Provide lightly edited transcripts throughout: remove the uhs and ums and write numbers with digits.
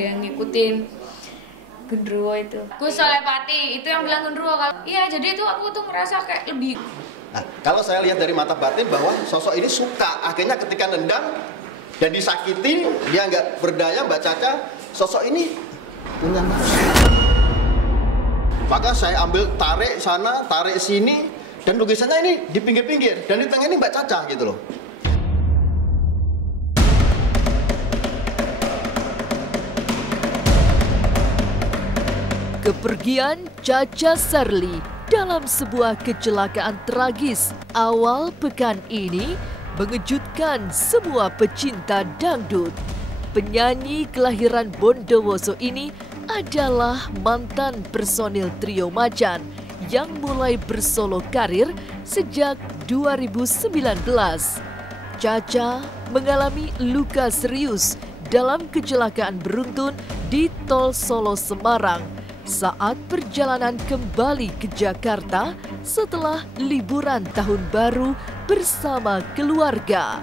ada yang ngikutin genderuwo itu. Gus Solepati itu yang bilang genderuwo kalau iya, jadi itu aku tuh ngerasa kayak lebih. Nah, kalau saya lihat dari mata batin bahwa sosok ini suka, akhirnya ketika nendang dan disakiti, dia nggak berdaya, Mbak Caca, sosok ini punya nafsu. Maka saya ambil tarik sana, tarik sini, dan lukisannya ini di pinggir-pinggir, dan di tengah ini Mbak Caca gitu loh. Kepergian Caca Sherly dalam sebuah kecelakaan tragis awal pekan ini mengejutkan semua pecinta dangdut. Penyanyi kelahiran Bondowoso ini adalah mantan personil Trio Macan yang mulai bersolo karir sejak 2019. Caca mengalami luka serius dalam kecelakaan beruntun di Tol Solo Semarang saat perjalanan kembali ke Jakarta setelah liburan tahun baru bersama keluarga.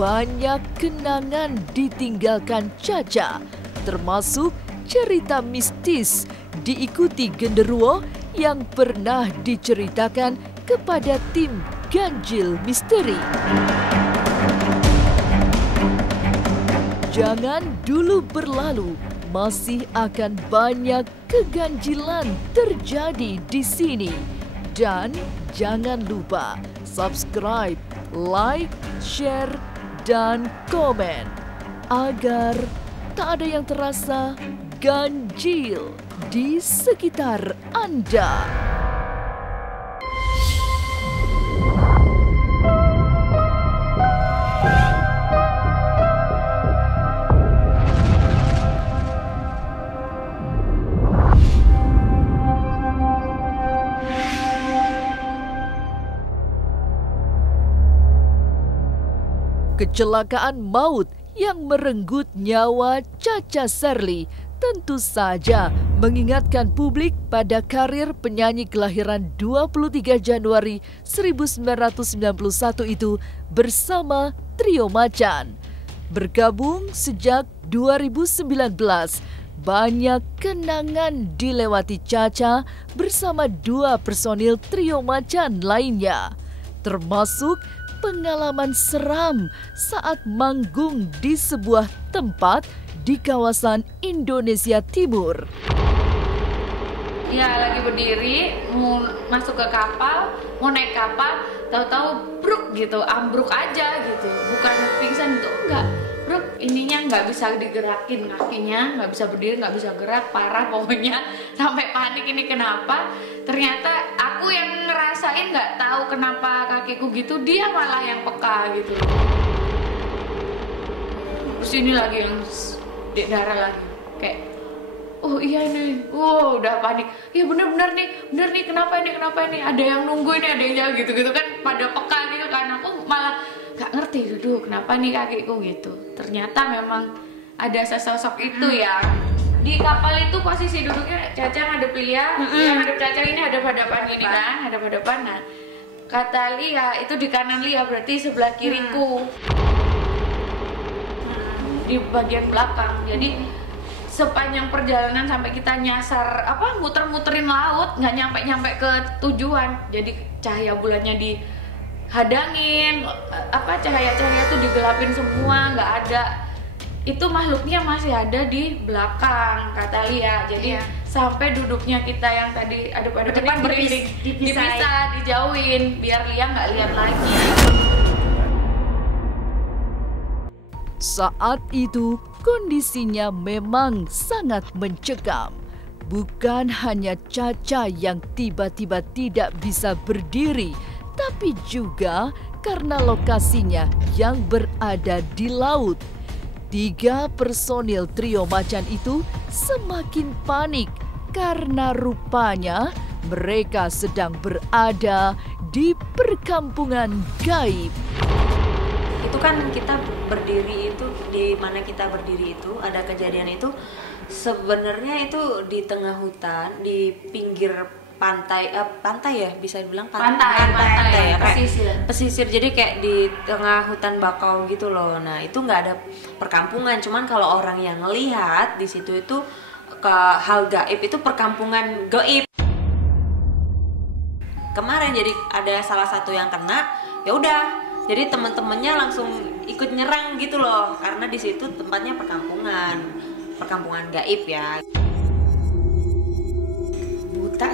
Banyak kenangan ditinggalkan Caca, termasuk cerita mistis diikuti genderuwo yang pernah diceritakan kepada tim Ganjil Misteri. Jangan dulu berlalu, masih akan banyak keganjilan terjadi di sini. Dan jangan lupa subscribe, like, share, dan komen agar tak ada yang terasa ganjil di sekitar Anda. Kecelakaan maut yang merenggut nyawa Caca Sherly tentu saja mengingatkan publik pada karir penyanyi kelahiran 23 Januari 1991 itu bersama Trio Macan. Bergabung sejak 2019, banyak kenangan dilewati Caca bersama dua personil Trio Macan lainnya, termasuk pengalaman seram saat manggung di sebuah tempat di kawasan Indonesia Timur. Ya lagi berdiri, mau masuk ke kapal, mau naik kapal, tahu-tahu bruk gitu, ambruk aja gitu. Bukan pingsan itu enggak, bruk ininya nggak bisa digerakin kakinya, nggak bisa berdiri, nggak bisa gerak, parah pokoknya. Sampai panik ini kenapa? Ternyata aku yang ngerasain nggak tahu kenapa kakiku gitu, dia malah yang peka gitu. Terus ini lagi yang di darah lagi, kayak oh iya ini, udah panik. Ya bener nih, kenapa ini, ada yang nunggu ini, ada yang jalan gitu kan, pada peka gitu kan. Aku malah gak ngerti, kenapa nih kakiku gitu. Ternyata memang ada sesosok itu ya. Di kapal itu posisi duduknya Caca ngadep Lia, yang ngadep Caca ini hadap-hadapan gini kan, hadap-hadapan. Nah, kata Lia itu di kanan Lia, berarti sebelah kiriku. Di bagian belakang. Jadi sepanjang perjalanan sampai kita nyasar muter-muterin laut, nggak nyampe ke tujuan. Jadi cahaya bulannya dihadangin, cahaya-cahaya tuh digelapin semua, nggak ada. Itu makhluknya masih ada di belakang kata Lia. Jadi sampai duduknya kita yang tadi ada pada depan dipisah, dijauhin biar Lia nggak lihat lagi. Saat itu kondisinya memang sangat mencekam. Bukan hanya Caca yang tiba-tiba tidak bisa berdiri, tapi juga karena lokasinya yang berada di laut. 3 personil Trio Macan itu semakin panik karena rupanya mereka sedang berada di perkampungan gaib. Itu kan kita berdiri itu, di mana kita berdiri itu ada kejadian itu sebenarnya itu di tengah hutan, di pinggir pantai ya, bisa dibilang Pantai, ya, kayak pesisir. pesisir, jadi kayak di tengah hutan bakau gitu loh. Nah itu nggak ada perkampungan, cuman kalau orang yang ngelihat di situ itu ke hal gaib, itu perkampungan gaib. Kemarin jadi ada salah satu yang kena, ya udah, jadi teman-temannya langsung ikut nyerang gitu loh, karena di situ tempatnya perkampungan gaib ya. Buta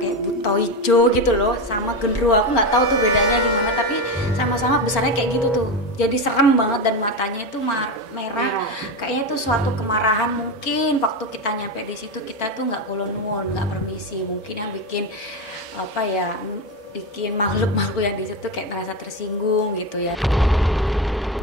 kayak buta hijau gitu loh, sama gendruwo. Aku nggak tahu tuh bedanya gimana, tapi sama-sama besarnya kayak gitu tuh. Jadi serem banget dan matanya itu merah. Kayaknya itu suatu kemarahan, mungkin waktu kita nyampe di situ kita tuh nggak kulon-kulon, nggak permisi. Mungkin yang bikin bikin makhluk-makhluk yang di situ kayak merasa tersinggung gitu ya.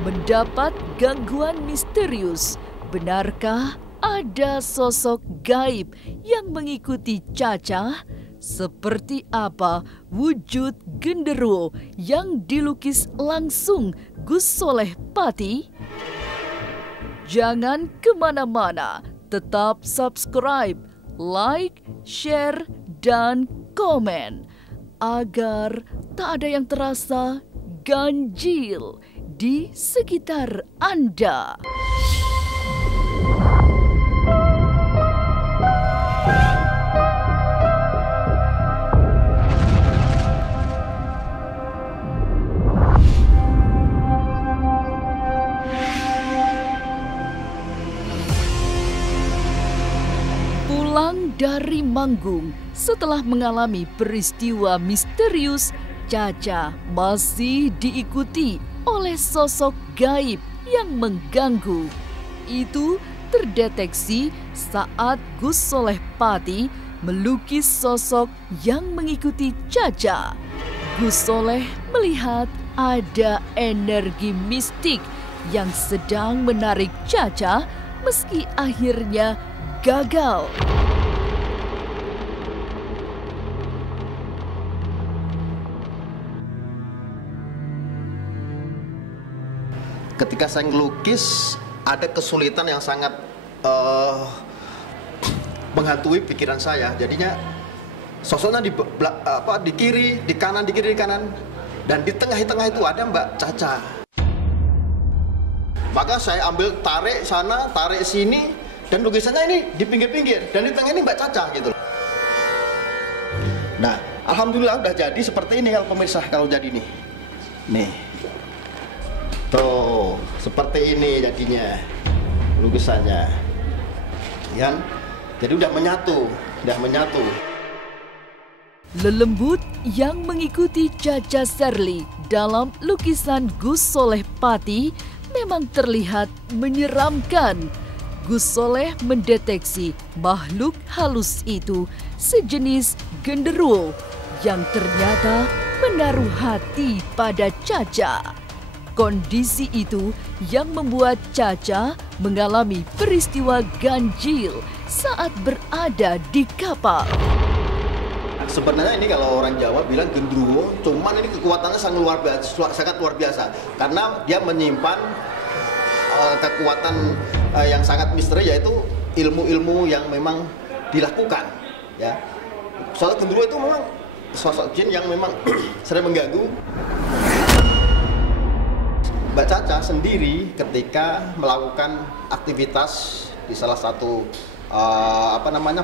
Mendapat gangguan misterius, benarkah ada sosok gaib yang mengikuti Caca? Seperti apa wujud genderuwo yang dilukis langsung Gus Soleh Pati? Jangan kemana-mana, tetap subscribe, like, share, dan komen agar tak ada yang terasa ganjil di sekitar Anda. Pulang dari manggung setelah mengalami peristiwa misterius, Caca masih diikuti oleh sosok gaib yang mengganggu. Itu terdeteksi saat Gus Soleh Pati melukis sosok yang mengikuti Caca. Gus Soleh melihat ada energi mistik yang sedang menarik Caca meski akhirnya gagal. Ketika saya ngelukis, ada kesulitan yang sangat menghantui pikiran saya. Jadinya sosoknya di kiri, di kanan, dan di tengah itu ada Mbak Caca. Maka saya ambil, tarik sana, tarik sini, dan lukisannya ini di pinggir-pinggir, dan di tengah ini Mbak Caca gitu. Nah, alhamdulillah udah jadi seperti ini kalau pemirsa, kalau jadi nih. Nih. Tuh, seperti ini jadinya lukisannya. Kan? Jadi udah menyatu. Lelembut yang mengikuti Caca Sherly dalam lukisan Gus Soleh Pati memang terlihat menyeramkan. Gus Soleh mendeteksi makhluk halus itu sejenis genderuwo yang ternyata menaruh hati pada Caca. Kondisi itu yang membuat Caca mengalami peristiwa ganjil saat berada di kapal. Sebenarnya ini kalau orang Jawa bilang genderuwo, cuman ini kekuatannya sangat luar biasa karena dia menyimpan kekuatan yang sangat misteri, yaitu ilmu-ilmu yang memang dilakukan. Ya, soalnya genderuwo itu memang sosok jin yang memang sering mengganggu. Mbak Caca sendiri ketika melakukan aktivitas di salah satu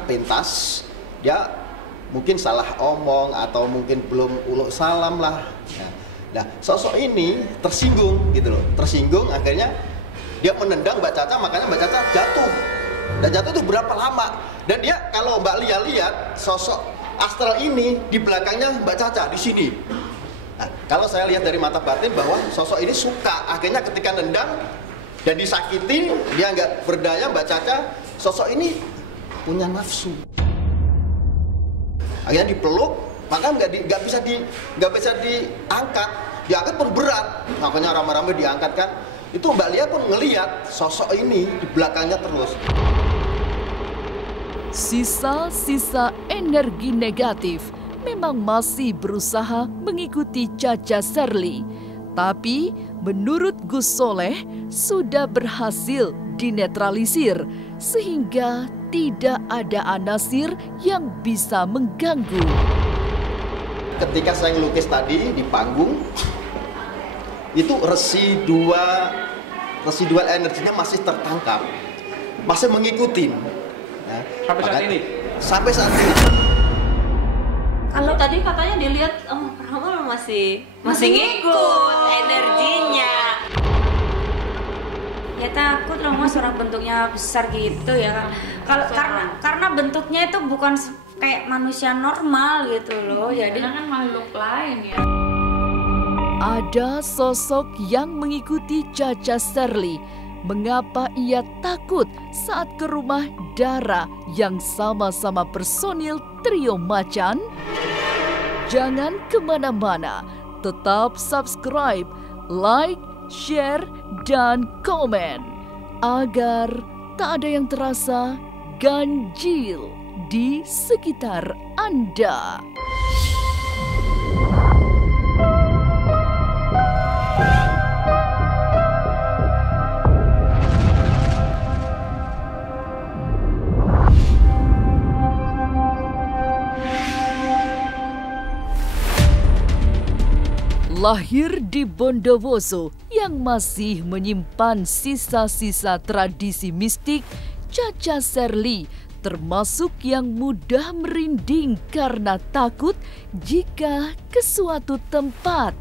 pentas, dia mungkin salah omong atau mungkin belum uluk salam lah. Nah, sosok ini tersinggung gitu loh, akhirnya dia menendang Mbak Caca, makanya Mbak Caca jatuh. Dan jatuh itu berapa lama? Dan dia, kalau Mbak lihat sosok astral ini di belakangnya Mbak Caca di sini. Nah, kalau saya lihat dari mata batin bahwa sosok ini suka, akhirnya ketika nendang dan disakiti, dia nggak berdaya, Mbak Caca, sosok ini punya nafsu. Akhirnya dipeluk, maka nggak bisa diangkat pun berat, makanya ramai-ramai diangkat kan. Itu Mbak Lia pun ngelihat sosok ini di belakangnya terus. Sisa-sisa energi negatif memang masih berusaha mengikuti Caca Sherly. Tapi menurut Gus Soleh sudah berhasil dinetralisir sehingga tidak ada anasir yang bisa mengganggu. Ketika saya ngelukis tadi di panggung, itu residual energinya masih tertangkap, masih mengikuti. Ya, sampai saat ini? Sampai saat ini. Kalau tadi katanya dilihat Rahma masih ngikut energinya. Ya takut loh Mas, orang bentuknya besar gitu ya. Kalau karena bentuknya itu bukan kayak manusia normal gitu loh. Jadi kan makhluk lain ya. Ada sosok yang mengikuti Cha-Cha Sherly. Mengapa ia takut saat ke rumah Dara yang sama-sama personil Trio Macan? Jangan kemana-mana, tetap subscribe, like, share, dan komen agar tak ada yang terasa ganjil di sekitar Anda. Lahir di Bondowoso yang masih menyimpan sisa-sisa tradisi mistik, Cha-Cha Sherly termasuk yang mudah merinding karena takut jika ke suatu tempat.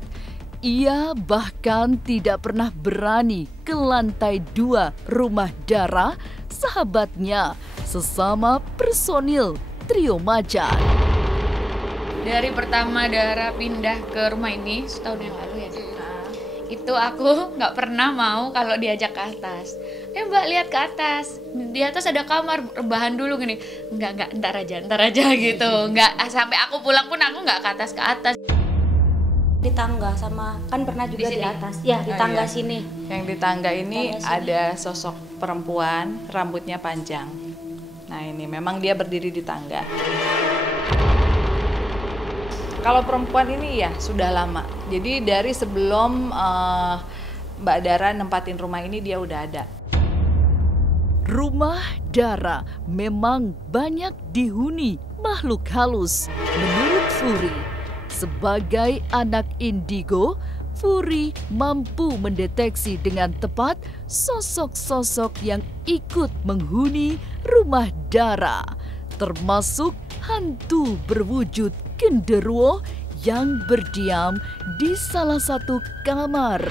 Ia bahkan tidak pernah berani ke lantai 2 rumah Dara, sahabatnya, sesama personil Trio Macan. Dari pertama Dara pindah ke rumah ini setahun yang lalu ya, itu aku nggak pernah mau kalau diajak ke atas. Mbak lihat ke atas, di atas ada kamar, rebahan dulu gini. Enggak, ntar aja gitu. Nggak, sampai aku pulang pun aku nggak ke atas. di tangga sama kan pernah juga di atas. Ya, di tangga sini. Yang di tangga ini ada sosok perempuan, rambutnya panjang. Nah, ini memang dia berdiri di tangga. Kalau perempuan ini ya sudah lama. Jadi dari sebelum Mbak Dara nempatin rumah ini dia udah ada. Rumah Dara memang banyak dihuni makhluk halus. Menurut Furi, sebagai anak indigo, Furi mampu mendeteksi dengan tepat sosok-sosok yang ikut menghuni rumah Dara, termasuk hantu berwujud genderuwo yang berdiam di salah satu kamar.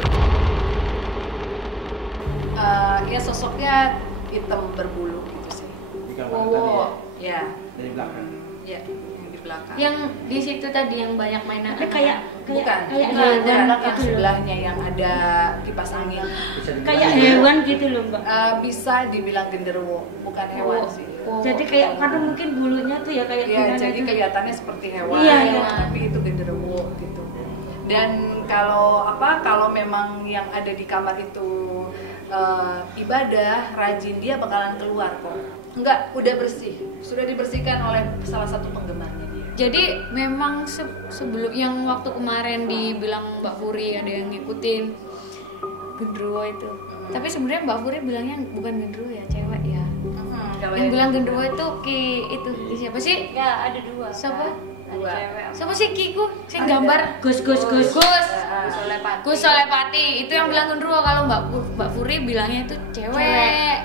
Ya sosoknya hitam berbulu gitu sih. Di kamar tadi ya? Ya. Dari belakang? Ya, yang di belakang. Yang di situ tadi yang banyak mainan. Bukan, yang sebelahnya yang ada kipas angin. Kayak hewan gitu loh, Mbak. Bisa dibilang genderuwo, bukan hewan sih. Jadi kayak karena mungkin bulunya tuh ya kayak Iya, jadi kelihatannya seperti hewan, Iya. tapi itu genderuwo gitu. Dan kalau memang yang ada di kamar itu ibadah, rajin, dia bakalan keluar kok. Enggak, udah bersih, sudah dibersihkan oleh salah satu penggemarnya dia. Jadi memang sebelum yang waktu kemarin dibilang Mbak Furi ada yang ngikutin genderuwo itu. Tapi sebenarnya Mbak Furi bilangnya bukan genderuwo ya, cewek ya. Yang bilang genderuwo itu itu siapa sih? Ya, ada dua. Siapa? Dua. Siapa sih Kiku? Sing gambar Gus. Gus Solepati. Itu yang bilang genderuwo. Kalau Mbak Furi bilangnya itu cewek.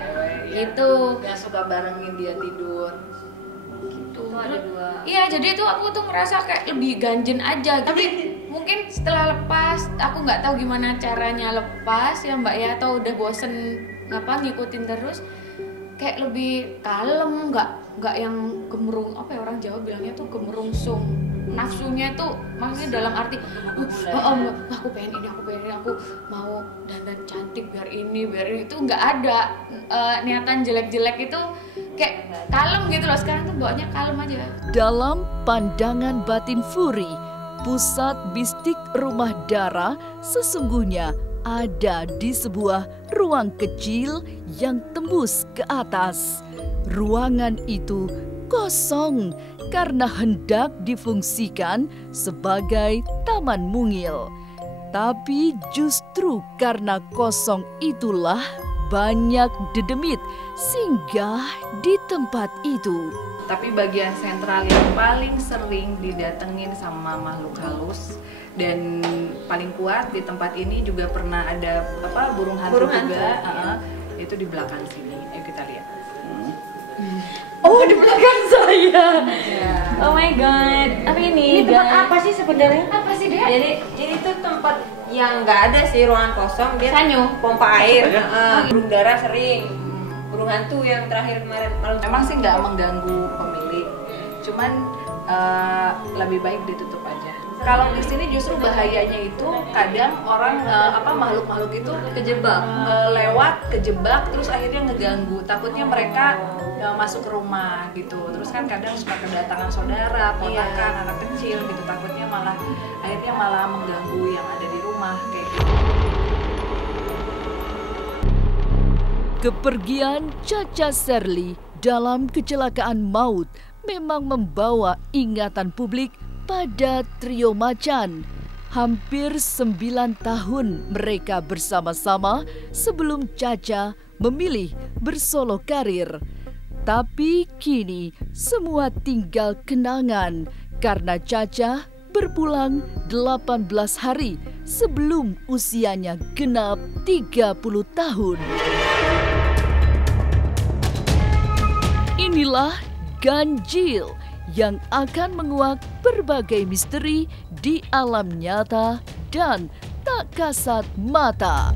Gitu. Yang suka barengin dia tidur. Gitu. Ada dua. Iya, jadi itu aku tuh ngerasa kayak lebih ganjen aja. Tapi mungkin setelah lepas, aku nggak tahu gimana caranya lepas ya Mbak ya, atau udah bosen ngikutin terus. Kayak lebih kalem, nggak yang gemerung, apa ya orang Jawa bilangnya tuh gemerungsung. Nafsunya tuh maksudnya dalam arti aku pengen ini, aku mau dandan cantik biar ini itu, nggak ada niatan jelek-jelek itu, kayak kalem gitu loh. Sekarang tuh bawaannya kalem aja. Dalam pandangan batin Furi, pusat mistik rumah Dara sesungguhnya ada di sebuah ruang kecil yang tembus ke atas. Ruangan itu kosong karena hendak difungsikan sebagai taman mungil. Tapi justru karena kosong itulah banyak dedemit singgah di tempat itu. Tapi bagian sentral yang paling sering didatengin sama makhluk halus dan paling kuat di tempat ini juga pernah ada burung hantu juga. Itu di belakang sini. Ayo kita lihat. Oh, di belakang saya. Ya. Oh my god. Apa ini? Ini tempat apa sih sebenarnya? Apa sih dia? Jadi itu tempat yang nggak ada sih, ruangan kosong, dia Sanyo. pompa air, burung dara sering, burung hantu yang terakhir kemarin malam. Emang sih nggak mengganggu pemilik, cuman lebih baik ditutup aja. Kalau di sini justru bahayanya itu kadang orang makhluk-makhluk itu kejebak, kejebak terus akhirnya ngeganggu. Takutnya mereka masuk ke rumah gitu. Terus kan kadang suka kedatangan saudara, ponakan, anak kecil gitu. Takutnya akhirnya malah mengganggu yang ada di rumah kayak gitu. Kepergian Cha-Cha Sherly dalam kecelakaan maut memang membawa ingatan publik pada trio Macan. Hampir 9 tahun mereka bersama-sama sebelum Cha-Cha memilih bersolo karir. Tapi kini semua tinggal kenangan karena Cha-Cha berpulang 18 hari sebelum usianya genap 30 tahun. Inilah Ganjil yang akan menguak berbagai misteri di alam nyata dan tak kasat mata.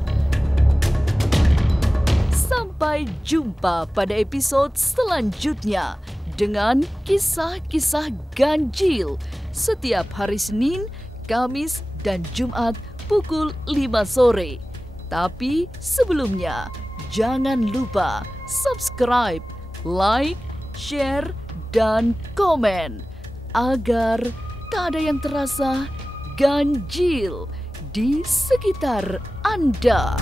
Sampai jumpa pada episode selanjutnya dengan kisah-kisah ganjil setiap hari Senin, Kamis, dan Jumat pukul 5 sore. Tapi sebelumnya, jangan lupa subscribe, like, share, dan komen agar tak ada yang terasa ganjil di sekitar Anda.